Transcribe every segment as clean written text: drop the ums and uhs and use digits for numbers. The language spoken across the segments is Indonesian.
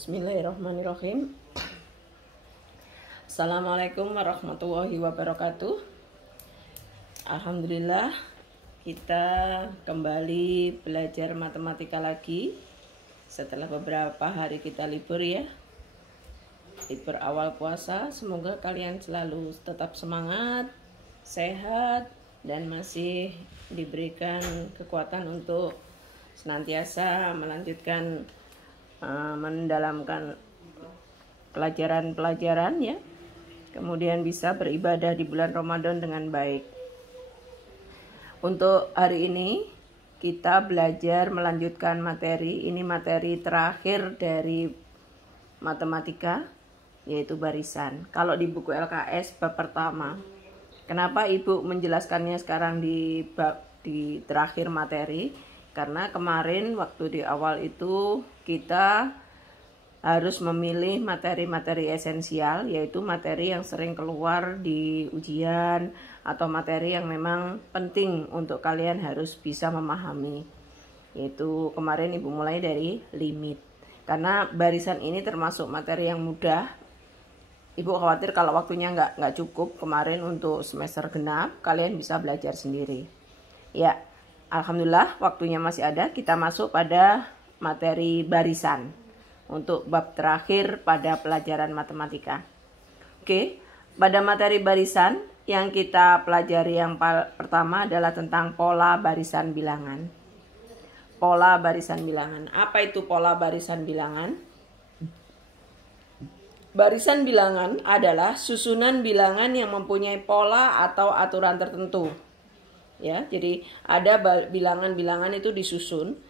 Bismillahirrahmanirrahim. Assalamualaikum warahmatullahi wabarakatuh. Alhamdulillah kita kembali belajar matematika lagi setelah beberapa hari kita libur ya. Libur awal puasa. Semoga kalian selalu tetap semangat, sehat, dan masih diberikan kekuatan untuk senantiasa melanjutkan mendalamkan pelajaran-pelajaran ya. Kemudian bisa beribadah di bulan Ramadan dengan baik. Untuk hari ini kita belajar melanjutkan materi. Ini materi terakhir dari matematika, yaitu barisan. Kalau di buku LKS bab pertama. Kenapa Ibu menjelaskannya sekarang di terakhir materi? Karena kemarin waktu di awal itu kita harus memilih materi-materi esensial, yaitu materi yang sering keluar di ujian atau materi yang memang penting untuk kalian harus bisa memahami. Yaitu kemarin Ibu mulai dari limit. Karena barisan ini termasuk materi yang mudah. Ibu khawatir kalau waktunya nggak cukup kemarin untuk semester genap, kalian bisa belajar sendiri. Ya, alhamdulillah waktunya masih ada. Kita masuk pada materi barisan untuk bab terakhir pada pelajaran matematika. Oke, pada materi barisan yang kita pelajari yang pertama adalah tentang pola barisan bilangan. Pola barisan bilangan. Apa itu pola barisan bilangan? Barisan bilangan adalah susunan bilangan yang mempunyai pola atau aturan tertentu. Ya, jadi ada bilangan-bilangan itu disusun,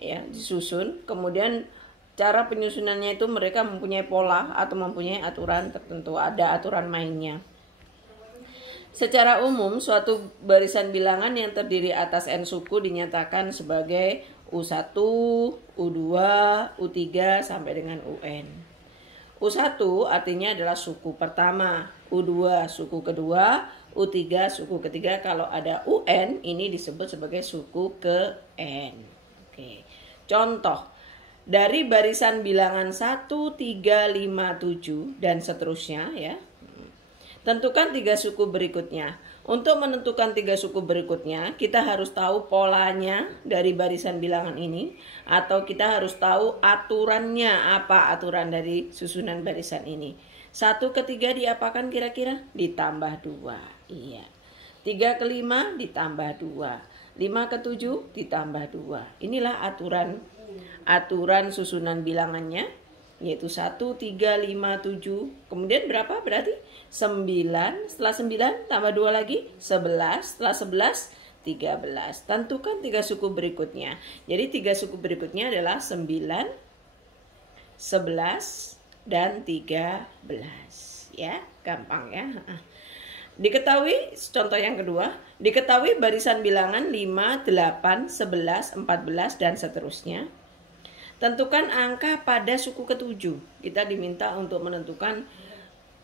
ya, disusun. Kemudian cara penyusunannya itu mereka mempunyai pola atau mempunyai aturan tertentu, ada aturan mainnya. Secara umum, suatu barisan bilangan yang terdiri atas n suku dinyatakan sebagai U1, U2, U3 sampai dengan UN. U1 artinya adalah suku pertama, U2 suku kedua, U3 suku ketiga. Kalau ada UN ini disebut sebagai suku ke N. Oke. Contoh, dari barisan bilangan 1, 3, 5, 7 dan seterusnya ya. Tentukan 3 suku berikutnya. Untuk menentukan 3 suku berikutnya, kita harus tahu polanya dari barisan bilangan ini, atau kita harus tahu aturannya, apa aturan dari susunan barisan ini. 1 ke 3 diapakan kira-kira? Ditambah 2. Iya. 3 ke 5 ditambah 2. 5 ke 7 ditambah 2. Inilah aturan susunan bilangannya, yaitu 1, 3, 5, 7. Kemudian berapa berarti? 9. Setelah 9 tambah 2 lagi 11. Setelah 11 13. Tentukan 3 suku berikutnya. Jadi 3 suku berikutnya adalah 9, 11 dan 13. Ya, gampang ya. Diketahui, contoh yang kedua, diketahui barisan bilangan 5, 8, 11, 14 dan seterusnya. Tentukan angka pada suku ke-7. Kita diminta untuk menentukan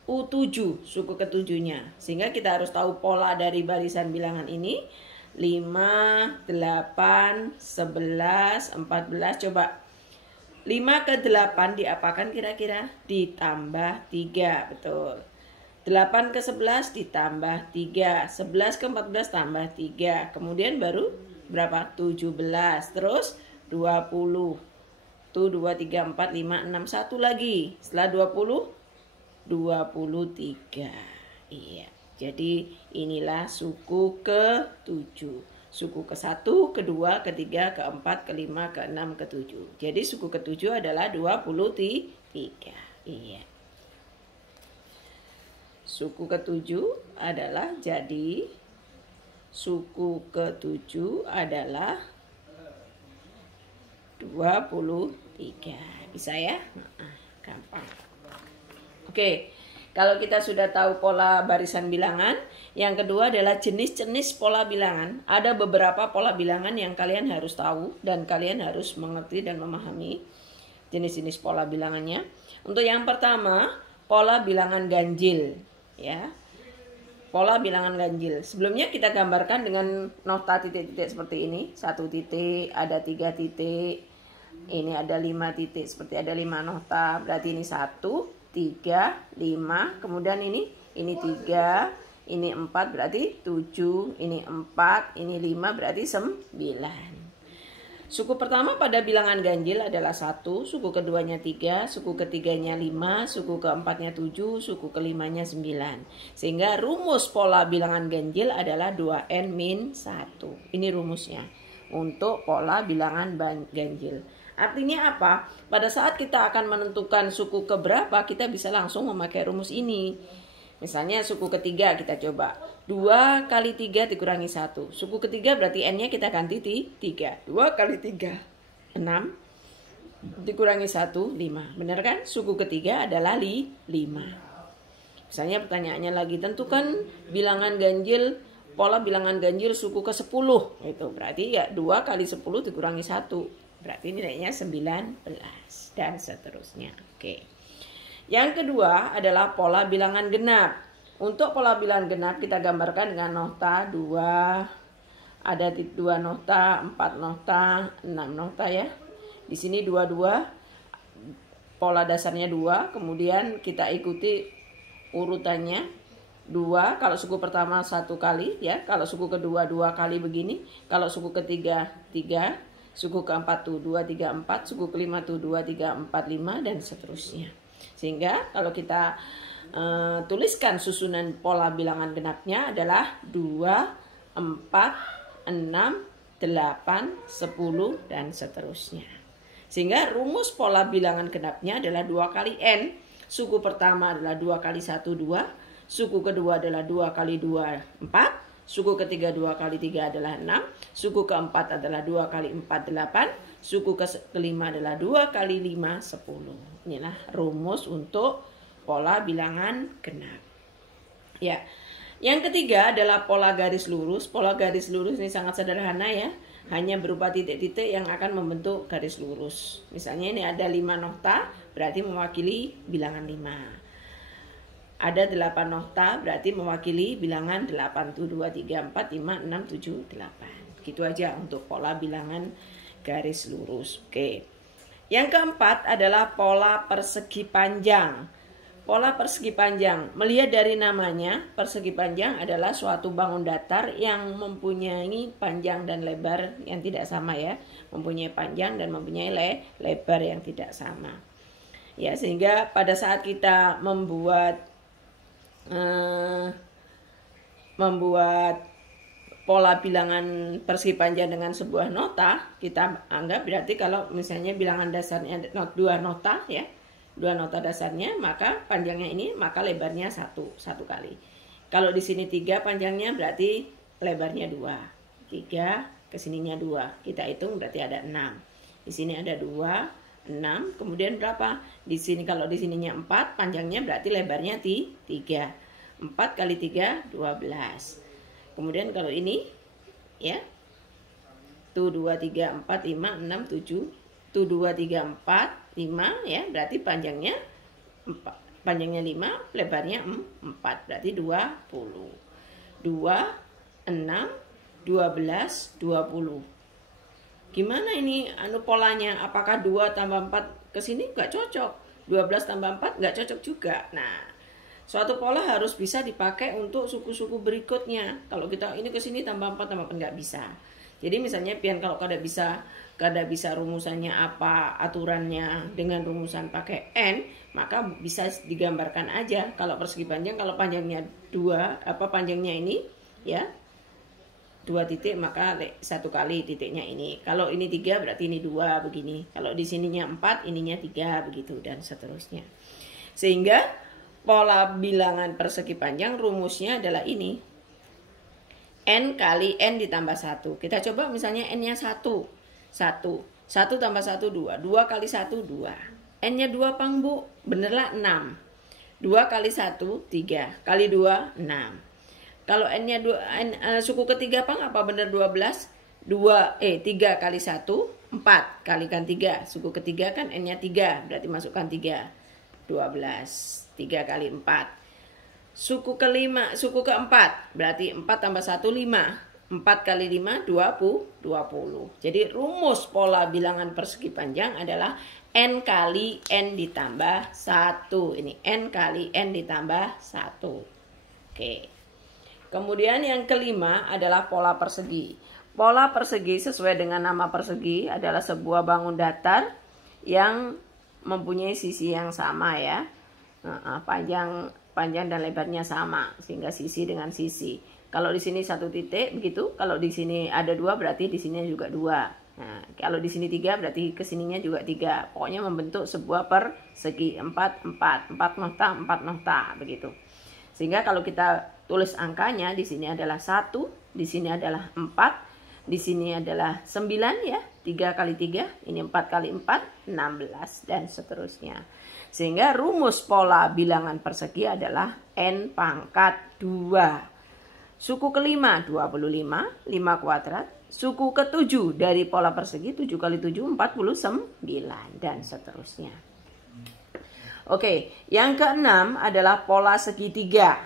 U7 suku ke-7-nya. Sehingga kita harus tahu pola dari barisan bilangan ini. 5, 8, 11, 14. Coba 5 ke 8 diapakan kira-kira? Ditambah 3, betul. 8 ke 11 ditambah 3. 11 ke 14 tambah 3. Kemudian baru berapa? 17. Terus 20. Tuh 2, 3, 4, 5, 6. 1 lagi. Setelah 20 23. Iya. Jadi inilah suku ke-7. Suku ke-1, ke-2, ke-3, ke-4, ke-5, ke-6, ke-7. Jadi suku ke-7 adalah 23. Iya. Suku ke-7 adalah jadi suku ke-7 adalah 23. Bisa ya? Gampang. Oke, kalau kita sudah tahu pola barisan bilangan, yang kedua adalah jenis-jenis pola bilangan. Ada beberapa pola bilangan yang kalian harus tahu dan kalian harus mengerti dan memahami jenis-jenis pola bilangannya. Untuk yang pertama, pola bilangan ganjil, ya. Pola bilangan ganjil. Sebelumnya kita gambarkan dengan nota titik-titik seperti ini. 1 titik, ada 3 titik. ini ada 5 titik, seperti ada 5 nota, berarti ini 1, 3, 5, kemudian ini 3, ini 4 berarti 7, ini 4, ini 5 berarti 9. Suku pertama pada bilangan ganjil adalah 1, suku keduanya 3, suku ketiganya 5, suku keempatnya 7, suku kelimanya 9. Sehingga rumus pola bilangan ganjil adalah 2n-1. Ini rumusnya untuk pola bilangan ganjil. Artinya apa? Pada saat kita akan menentukan suku keberapa, kita bisa langsung memakai rumus ini. Misalnya suku ketiga kita coba. 2 kali 3 dikurangi 1. Suku ketiga berarti n-nya kita ganti 3. 2 kali 3, 6. Dikurangi 1, 5. Benar kan? Suku ketiga adalah 5. Misalnya pertanyaannya lagi, tentukan bilangan ganjil, pola bilangan ganjil suku ke-10. Itu berarti ya 2 kali 10 dikurangi 1. Berarti nilainya 19 dan seterusnya. Oke. Yang kedua adalah pola bilangan genap. Untuk pola bilangan genap kita gambarkan dengan nota 2. Ada 2 nota, 4 nota, 6 nota ya. Di sini 22. Pola dasarnya 2, kemudian kita ikuti urutannya. 2 kalau suku pertama 1 kali ya, kalau suku kedua 2 kali begini, kalau suku ketiga 3, suku keempat tuh 2, 3, 4, suku kelima tuh 2, 3, 4, 5 dan seterusnya. Sehingga kalau kita tuliskan susunan pola bilangan genapnya adalah 2, 4, 6, 8, 10 dan seterusnya. Sehingga rumus pola bilangan genapnya adalah 2 kali n. Suku pertama adalah 2 kali 1, 2. Suku kedua adalah 2 kali 2, 4. Suku ketiga 2 kali 3 adalah 6. Suku keempat adalah 2 kali 4, 8. Suku kelima adalah 2 kali 5, 10. Inilah rumus untuk pola bilangan genap. Ya. Yang ketiga adalah pola garis lurus. Pola garis lurus ini sangat sederhana ya. Hanya berupa titik-titik yang akan membentuk garis lurus. Misalnya ini ada 5 nokta, berarti mewakili bilangan 5. Ada 8 nokta, berarti mewakili bilangan 8. 1, 2, 3, 4, 5, 6, 7, 8. Gitu aja untuk pola bilangan garis lurus. Oke. Yang keempat adalah pola persegi panjang. Pola persegi panjang, melihat dari namanya, persegi panjang adalah suatu bangun datar yang mempunyai panjang dan lebar yang tidak sama ya. Mempunyai panjang dan mempunyai lebar yang tidak sama. Ya, sehingga pada saat kita membuat pola bilangan persegi panjang dengan sebuah nota, kita anggap berarti kalau misalnya bilangan dasarnya 2 nota ya, 2 nota dasarnya, maka panjangnya ini, maka lebarnya 1 kali. Kalau di sini 3 panjangnya berarti lebarnya 2. 3 kesininya 2. Kita hitung berarti ada 6. Di sini ada 2, 6, kemudian berapa? Di sini kalau di sininya 4, panjangnya berarti lebarnya 3. 4 kali 3 12. Kemudian kalau ini ya, tuh 2, 3, 4, 5, 6, 7. Tuh 2, 3, 4, 5 ya, berarti panjangnya 5, lebarnya 4, berarti 20. 2, 6, 12, 20. Gimana ini polanya? Apakah 2 tambah 4 ke sini nggak cocok? 12 tambah 4 nggak cocok juga. Nah, suatu pola harus bisa dipakai untuk suku-suku berikutnya. Kalau kita ini ke sini tambah 4 tambah 4 nggak bisa. Jadi misalnya pian kalau kada bisa rumusannya apa, aturannya dengan rumusan pakai n, maka bisa digambarkan aja. Kalau persegi panjang, kalau panjangnya 2, panjangnya ini ya 2 titik, maka 1 kali titiknya ini. Kalau ini 3 berarti ini 2 begini. Kalau di sininya 4, ininya 3 begitu dan seterusnya. Sehingga pola bilangan persegi panjang rumusnya adalah ini. N kali N ditambah 1. Kita coba misalnya N-nya 1. 1 tambah 1, 2. 2 kali 1, 2. N-nya 2 pang bu? Benerlah 6. 2 kali 1, 3. Kali 2, 6. Kalau N-nya 2, suku ketiga pang apa bener 12? 3 kali 1, 4. Kalikan 3. Suku ketiga kan N-nya 3. Berarti masukkan 3. 12. 3 kali 4. Suku keempat berarti 4 tambah 1, 5. 4 kali 5, 20. Jadi rumus pola bilangan persegi panjang adalah N kali N ditambah 1. Ini N kali N ditambah 1. Oke. Kemudian yang kelima adalah pola persegi. Pola persegi sesuai dengan nama persegi adalah sebuah bangun datar yang mempunyai sisi yang sama ya. Panjang dan lebarnya sama sehingga sisi dengan sisi. Kalau di sini 1 titik begitu, kalau di sini ada 2 berarti di sini juga 2. Nah, kalau di sini 3 berarti ke sininya juga 3. Pokoknya membentuk sebuah persegi 4 nokta begitu. Sehingga kalau kita tulis angkanya di sini adalah 1, di sini adalah 4, di sini adalah 9 ya. 3 kali 3, ini 4 kali 4, 16 dan seterusnya. Sehingga rumus pola bilangan persegi adalah N pangkat 2. Suku kelima 25, 5 kuadrat. Suku ketujuh dari pola persegi 7 kali 7, 49 dan seterusnya. Oke, yang keenam adalah pola segitiga.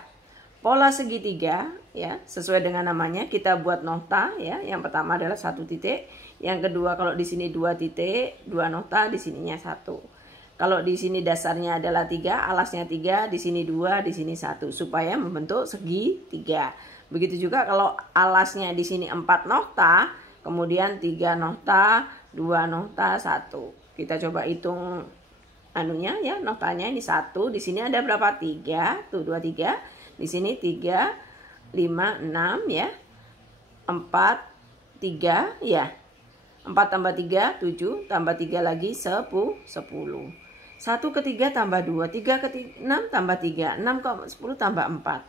Pola segitiga ya, sesuai dengan namanya kita buat nokta ya. Yang pertama adalah 1 titik, yang kedua kalau di sini 2 titik, 2 nokta, di sininya 1. Kalau di sini dasarnya adalah 3, alasnya 3, di sini 2, di sini 1 supaya membentuk segitiga. Begitu juga kalau alasnya di sini 4 nokta, kemudian 3 nokta, 2 nokta, 1. Kita coba hitung anunya ya, noktanya ini 1, di sini ada berapa? 3, tuh 2 3. Di sini 3 5 6 ya. 4 3 ya. 4 tambah 3 7, tambah 3 lagi 10. 1 ke 3 tambah 2, 3 ke 6 tambah 3, 6 ke 10 tambah 4.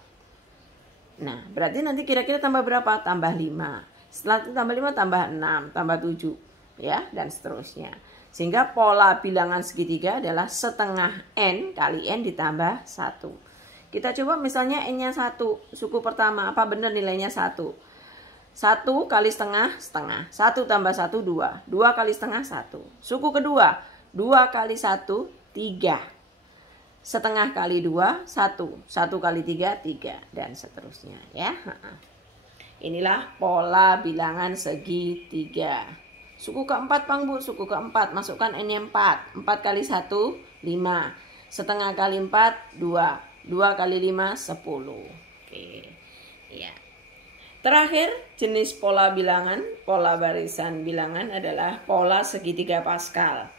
Nah, berarti nanti kira-kira tambah berapa? Tambah 5. Setelah itu tambah 5 tambah 6, tambah 7. Ya, dan seterusnya. Sehingga pola bilangan segitiga adalah setengah N kali N ditambah 1. Kita coba misalnya N-nya 1. Suku pertama, apa benar nilainya 1? 1 kali setengah, setengah. 1 tambah 1, 2. 2 kali setengah, 1. Suku kedua, 2 kali 1, 3. Setengah kali 2, 1. 1 kali 3, 3. Dan seterusnya ya. Inilah pola bilangan segitiga. Suku keempat Pang Bu, suku keempat. Masukkan N-nya 4. 4 kali 1, 5. Setengah kali 4, 2. 2 kali 5, 10. Oke. Ya. Terakhir, jenis pola bilangan, pola barisan bilangan adalah pola segitiga Pascal.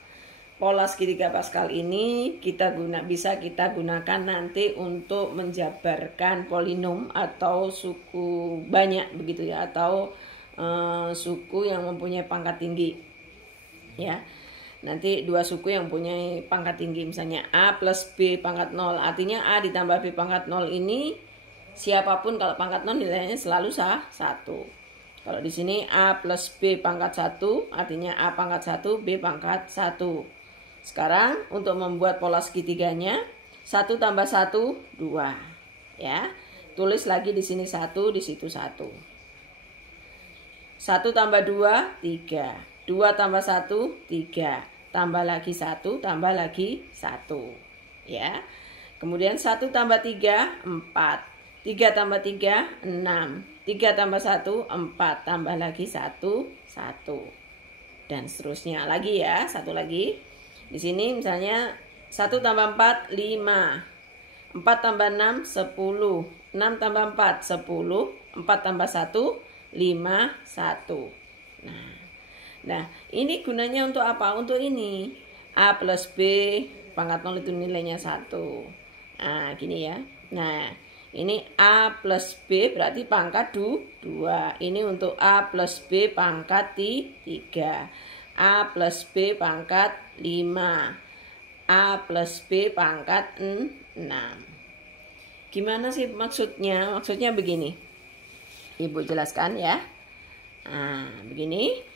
Pola segitiga Pascal ini bisa kita gunakan nanti untuk menjabarkan polinom atau suku banyak begitu ya, atau suku yang mempunyai pangkat tinggi. Ya. Nanti 2 suku yang mempunyai pangkat tinggi, misalnya A plus B pangkat 0, artinya A ditambah B pangkat 0 ini siapapun kalau pangkat 0 nilainya selalu 1. Kalau di sini A plus B pangkat 1, artinya A pangkat 1, B pangkat 1. Sekarang untuk membuat pola segitiganya 1 tambah 1, 2. Ya. Tulis lagi di sini 1, di situ 1. 1 tambah 2, 3. 2 tambah 1, 3. Tambah lagi 1, tambah lagi 1. Ya. Kemudian 1 tambah 3, 4. 3 tambah 3, 6. 3 tambah 1, 4. Tambah lagi 1, 1. Dan seterusnya lagi ya, satu lagi. Di sini misalnya 1 tambah 4, 5. 4 tambah 6, 10. 6 tambah 4, 10. 4 tambah 1, 5, 1. Nah, ini gunanya untuk apa? Untuk ini. A plus B pangkat 0 itu nilainya 1. Nah, gini ya. Nah, ini A plus B berarti pangkat 2. Ini untuk A plus B pangkat 3. A plus B pangkat 5. A plus B pangkat 6. Gimana sih maksudnya? Maksudnya begini. Ibu jelaskan ya. Nah, begini.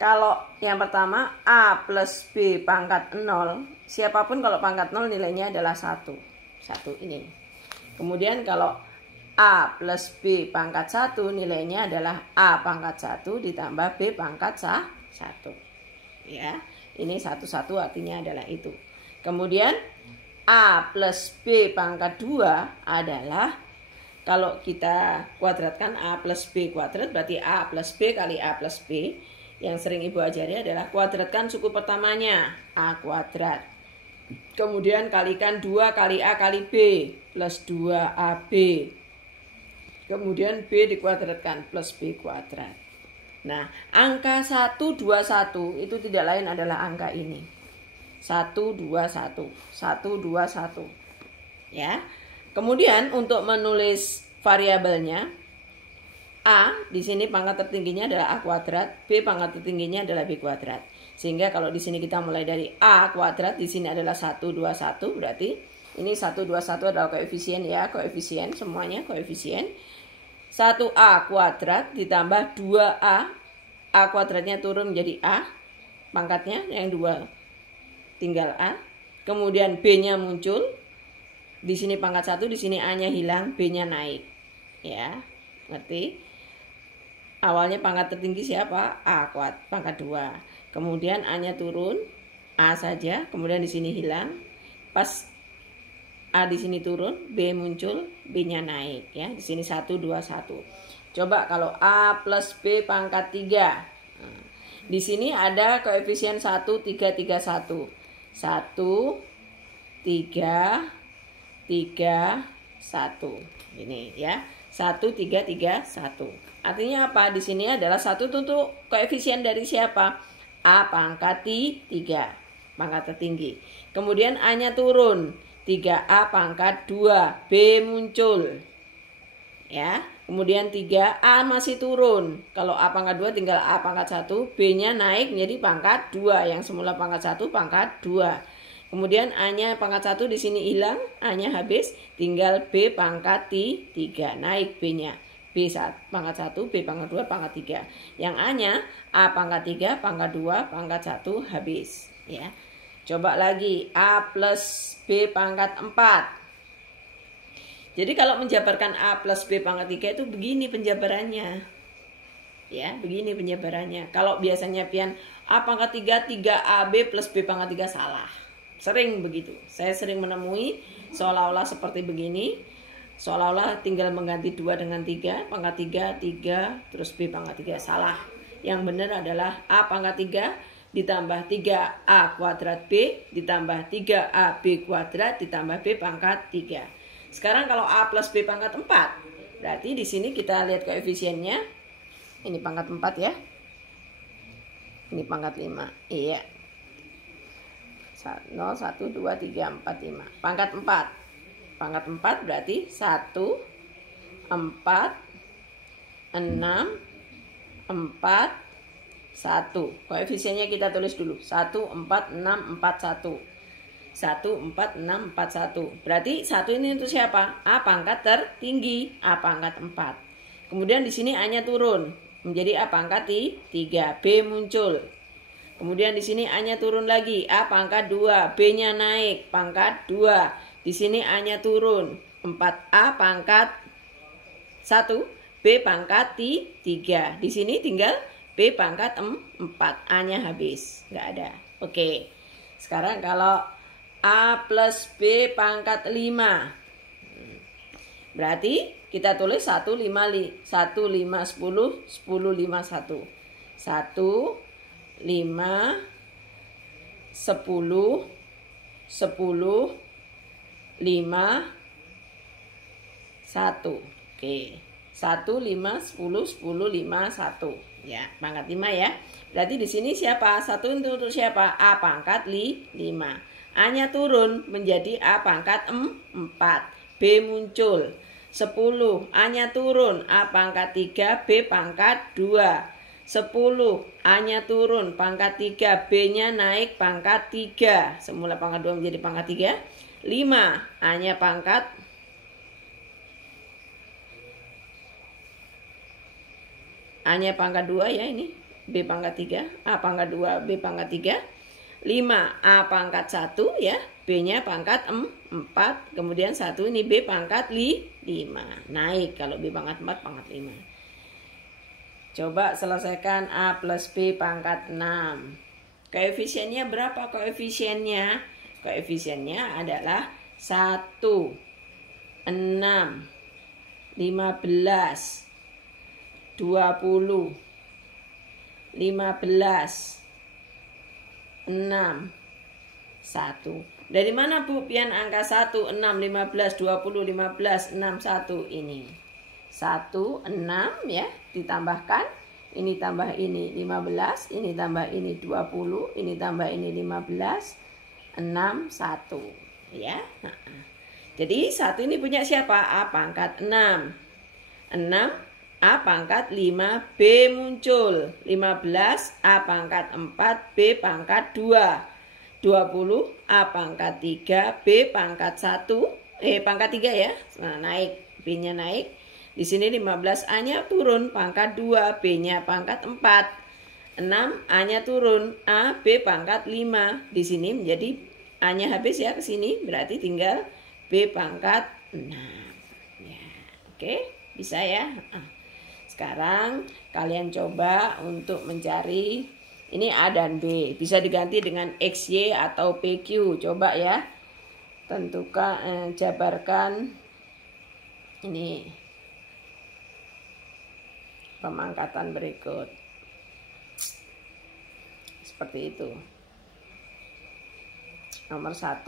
Kalau yang pertama A plus B pangkat 0, siapapun kalau pangkat 0 nilainya adalah 1. 1 ini. Kemudian kalau A plus B pangkat 1 nilainya adalah A pangkat 1 ditambah B pangkat 1. Ya, ini 1 artinya adalah itu. Kemudian A plus B pangkat 2 adalah kalau kita kuadratkan A plus B kuadrat, berarti A plus B kali A plus B. Yang sering Ibu ajari adalah kuadratkan suku pertamanya, A kuadrat. Kemudian kalikan 2 kali A kali B, plus 2AB. Kemudian B dikuadratkan, plus B kuadrat. Nah, angka 121 itu tidak lain adalah angka ini. 121, 121. Ya. Kemudian untuk menulis variabelnya, A di sini pangkat tertingginya adalah A kuadrat, B pangkat tertingginya adalah B kuadrat. Sehingga kalau di sini kita mulai dari A kuadrat, di sini adalah 121, berarti ini 121 adalah koefisien ya, koefisien semuanya koefisien. 1A kuadrat ditambah 2A, A kuadratnya turun menjadi A, pangkatnya yang 2 tinggal A. Kemudian B-nya muncul. Di sini pangkat 1, di sini A-nya hilang, B-nya naik. Ya, ngerti? Awalnya pangkat tertinggi siapa? A kuadrat, pangkat 2. Kemudian A-nya turun, A saja, kemudian di sini hilang. Pas A di sini turun, B muncul, B-nya naik ya. Di sini 121. Coba kalau A plus B pangkat 3. Nah, di sini ada koefisien 1 3 3 1. 1 3 3 1. Ini ya. 1 3 3 1. Artinya apa? Di sini adalah 1 untuk koefisien dari siapa? A pangkat 3, pangkat tertinggi. Kemudian A-nya turun, 3A pangkat 2, B muncul. Ya. Kemudian 3A masih turun. Kalau A pangkat 2 tinggal A pangkat 1, B-nya naik menjadi pangkat 2, yang semula pangkat 1 pangkat 2. Kemudian A-nya pangkat 1 di sini hilang, A-nya habis, tinggal B pangkat 3, naik B-nya. B pangkat 1, B pangkat 2, pangkat 3. Yang A-nya A pangkat 3, pangkat 2, pangkat 1 habis, ya. Coba lagi A plus B pangkat 4. Jadi kalau menjabarkan A plus B pangkat 3 itu begini penjabarannya. Ya, begini penjabarannya. Kalau biasanya pian A pangkat 3, 3AB plus B pangkat 3 salah. Sering begitu. Saya sering menemui seolah-olah seperti begini. Seolah-olah tinggal mengganti 2 dengan 3, pangkat 3, 3, terus B pangkat 3. Salah. Yang benar adalah A pangkat 3 ditambah 3A kuadrat B ditambah 3AB kuadrat ditambah B pangkat 3. Sekarang kalau A plus B pangkat 4, berarti di sini kita lihat koefisiennya. Ini pangkat 4 ya. Ini pangkat 5. Iya. 0, 1, 2, 3, 4, 5. Pangkat 4. Pangkat 4 berarti 1, 4, 6, 4, 1. Koefisiennya kita tulis dulu. 1, 4, 6, 4, 1. 1, 4, 6, 4, 1. Berarti 1 ini untuk siapa? A pangkat tertinggi, A pangkat 4. Kemudian di sini A-nya turun menjadi A pangkat 3, B muncul. Kemudian di sini A-nya turun lagi, A pangkat 2, B-nya naik, pangkat 2. Di sini A-nya turun, 4A pangkat 1, B pangkat 3. Di sini tinggal B pangkat 4, A-nya habis, nggak ada. Oke, sekarang kalau A plus B pangkat 5, berarti kita tulis 1, 5, 10, 10, 5, 1. 1, 5, 10, 10, 5, 1. Oke. 1, 5, 10, 10, 5, 1. Ya, pangkat 5 ya. Berarti di sini siapa? 1 untuk siapa? A pangkat 5. A-nya turun menjadi A pangkat 4. B muncul. 10. A-nya turun. A pangkat 3. B pangkat 2. 10. A-nya turun. Pangkat 3. B-nya naik pangkat 3. Semula pangkat 2 menjadi pangkat 3. 5. A-nya pangkat A-nya pangkat 2 ya ini. B pangkat 3. A pangkat 2. B pangkat 3. 5. A pangkat 1 ya. B-nya pangkat 4. Kemudian 1 ini B pangkat 5. Naik kalau B pangkat 4 pangkat 5. Coba selesaikan A plus B pangkat 6. Koefisiennya berapa koefisiennya? Koefisiennya adalah 1, 6, 15, 20, 15, 6, 1. Dari mana Bu Pian angka 1, 6, 15, 20, 15, 6, 1 ini? 1, 6 ya, ditambahkan. Ini tambah ini 15, ini tambah ini 20, ini tambah ini 15, 6, 1. Ya. Jadi 1 ini punya siapa? A pangkat 6. 6, A pangkat 5, B muncul. 15, A pangkat 4, B pangkat 2. 20, A pangkat 3, B pangkat 1, pangkat 3 ya. Nah, naik, B-nya naik. Di sini 15, A-nya turun, pangkat 2, B-nya pangkat 4. 6, A-nya turun, A, B pangkat 5. Di sini menjadi A-nya habis ya ke sini, berarti tinggal B pangkat 6. Ya, oke, bisa ya. Sekarang kalian coba untuk mencari ini A dan B. Bisa diganti dengan XY atau PQ. Coba ya. Tentukan, jabarkan ini pemangkatan berikut. Seperti itu. Nomor 1.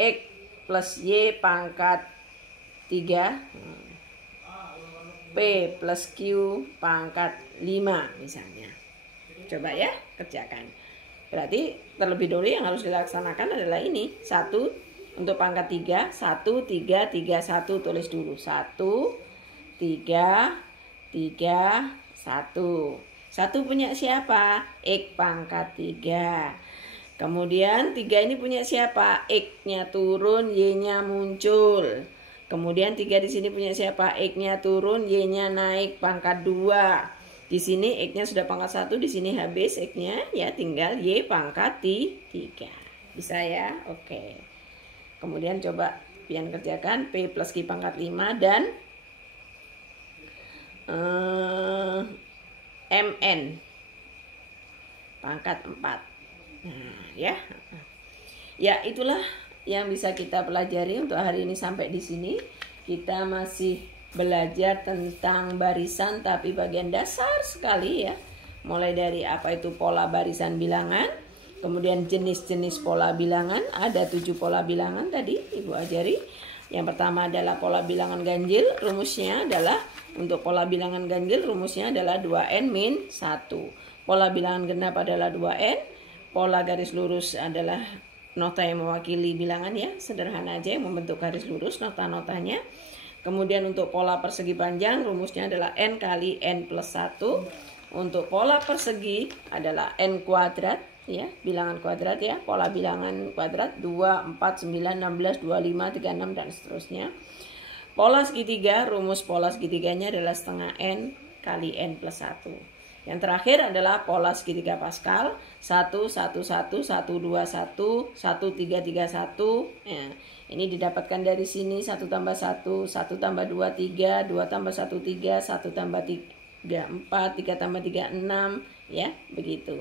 X plus Y pangkat 3. P plus Q pangkat 5 misalnya. Coba ya, kerjakan. Berarti terlebih dahulu yang harus dilaksanakan adalah ini. 1 untuk pangkat 3. 1, 3, 3, 1. Tulis dulu. 1, 3, 3, 1. 1 punya siapa? X pangkat 3. Kemudian 3 ini punya siapa? X-nya turun, Y-nya muncul. Kemudian 3 di sini punya siapa? X-nya turun, Y-nya naik pangkat 2. Di sini X-nya sudah pangkat 1, di sini habis X-nya, ya tinggal Y pangkat 3. Bisa ya? Oke. Kemudian coba Pian kerjakan P plus Q pangkat 5 dan MN pangkat 4. Nah, ya. Ya, itulah yang bisa kita pelajari untuk hari ini. Sampai di sini kita masih belajar tentang barisan, tapi bagian dasar sekali ya. Mulai dari apa itu pola barisan bilangan, kemudian jenis-jenis pola bilangan. Ada 7 pola bilangan tadi Ibu ajari. Yang pertama adalah pola bilangan ganjil. Rumusnya adalah, untuk pola bilangan ganjil rumusnya adalah 2n min 1. Pola bilangan genap adalah 2n. Pola garis lurus adalah nota yang mewakili bilangan ya. Sederhana aja yang membentuk garis lurus nota-notanya. Kemudian untuk pola persegi panjang rumusnya adalah n kali n plus 1. Untuk pola persegi adalah n kuadrat ya, bilangan kuadrat ya. Pola bilangan kuadrat 2, 4, 9, 16, 25, 36 dan seterusnya. Pola segitiga, rumus pola segitiganya adalah setengah n kali n plus 1. Yang terakhir adalah pola segitiga Pascal 1, 1, 1, 1, 2, 1, 1, 3, 3, 1 ya. Ini didapatkan dari sini 1 tambah 1, 1 tambah 2, 3, 2 tambah 1, 3, 1 tambah 3, 4, 3 tambah 3, 6 ya, begitu.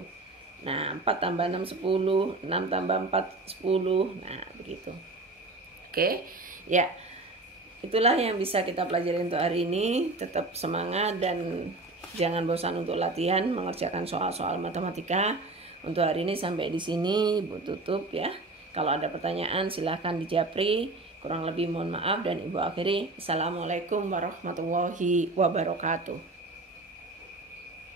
Nah, 4 tambah 6, 10, 6 tambah 4, 10, nah begitu. Oke, ya itulah yang bisa kita pelajari untuk hari ini. Tetap semangat dan jangan bosan untuk latihan mengerjakan soal-soal matematika. Untuk hari ini sampai di sini Ibu tutup ya. Kalau ada pertanyaan silahkan dijapri. Kurang lebih mohon maaf dan Ibu akhiri. Assalamualaikum warahmatullahi wabarakatuh.